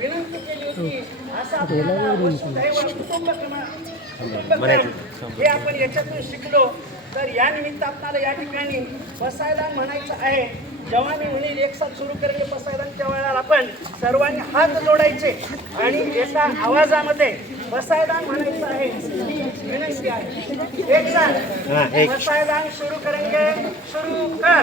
विनंती केली होती असं आपल्याला कुटुंबकम- कुटुंबकम हे आपण याच्यातून शिकलो. तर या निमित्त आपल्याला या ठिकाणी बसायदान म्हणायचं आहे. जेव्हा मी म्हणेल एक साथ सुरू करेल बसायदानच्या वेळेला आपण सर्वांनी हात जोडायचे आणि एका आवाजामध्ये बसायदान म्हणायचं आहे. ही विनंती आहे. एक साथ बसायदान सुरू करेंगे. सुरू कर.